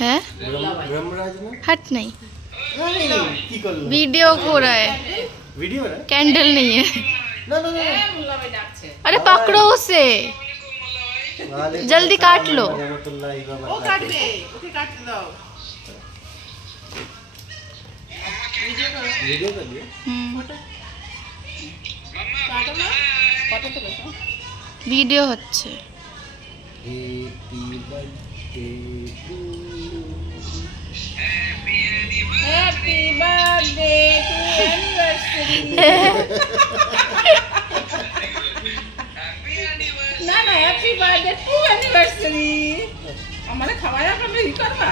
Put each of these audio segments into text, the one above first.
है हट नहीं वीडियो हो रहा है कैंडल नहीं है अरे पकड़ो उसे जल्दी काट लो वीडियो হচ্ছে हैप्पी बर्थडे टू एनिवर्सरी ना ना हैप्पी बर्थडे टू एनिवर्सरी हमारे खवाया कर नहीं करवा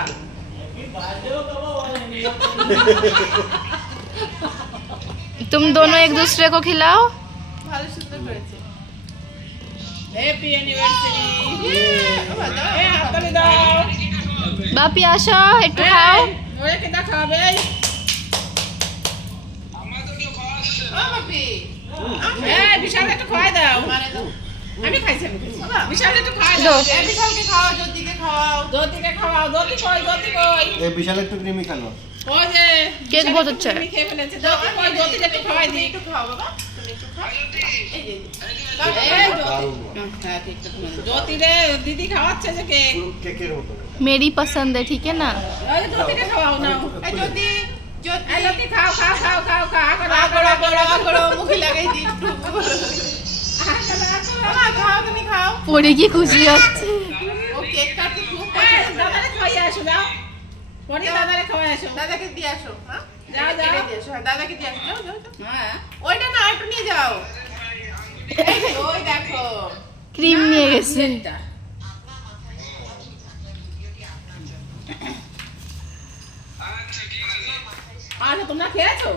तुम दोनों एक दूसरे को खिलाओ ভালো সুন্দর করেছে हैप्पी एनिवर्सरी এ হাততালি দাও বাপি আসো একটু খাও ওরে কেটা খাবে আমাদেরকে খাওয়াছে ও বাপি বিশাল একটু খাওয়াই দাও আমি খাইছি বিশাল একটু খাওয়াই দাও বিশালকে খাওয়াও জ্যোতিকে খাওয়াও জ্যোতি কই এই বিশাল একটু ক্রিমি খালো ওই যে কেক বহুত अच्छा है খেয়ে ফেলেছে জ্যোতি একটু খাওয়াই দিই একটু খাও বাবা তুমি একটু খাও এই যে জ্যোতি রে दीदी খাওয়াচ্ছে যে কেক কেকের মতো मेरी पसंद है ठीक है ना ওই জ্যোতিকে খাওয়াও না এই জ্যোতি খাও করো মুখে লাগাই দি খাও তুমি খাও পড়ে কি খুশি হচ্ছে ও কেক কাটতে খুব দাদারে খাইয়ে আসো দাও পরে দাদারে খাওয়াই আসো দাদাকে দিয়ে আসো হ্যাঁ যাও দিয়ে আসো দাদাকে দিয়ে আসো যাও হ্যাঁ ওইটা না একটু নিয়ে যাও ওই দেখো ক্রিম নিয়ে গেছে আচ্ছা তোমরা খেয়েছো